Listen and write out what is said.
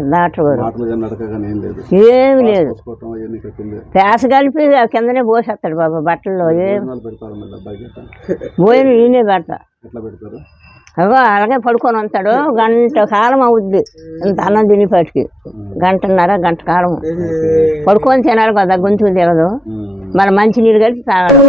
అన్నారు డాక్టర్ గారు. మాటలు కానీ నడక కానీ ఏం లేదు, ఏమి లేదు. పోసుకోవటం అవన్నీ కట్టింది. పేస కలిపి కిందనే పోసేస్తాడు బాబా బట్టల్లో. ఏం భోజనాలు పెడతారు మళ్ళీ అబ్బాయికి ఎట్లా? భోజనం నేనే పెడతా. ఎట్లా పెడతారు? అగో అలాగే పడుకొని ఉంటాడు. గంట కాలం అవుద్ది ఇంత అన్నం తినేపాటికి. గంటన్నర గంట కాలం పడుకొని తినాలి కదా, గొంతుకు దిగదు. మన మంచి నీళ్ళు కలిసి తాగడం.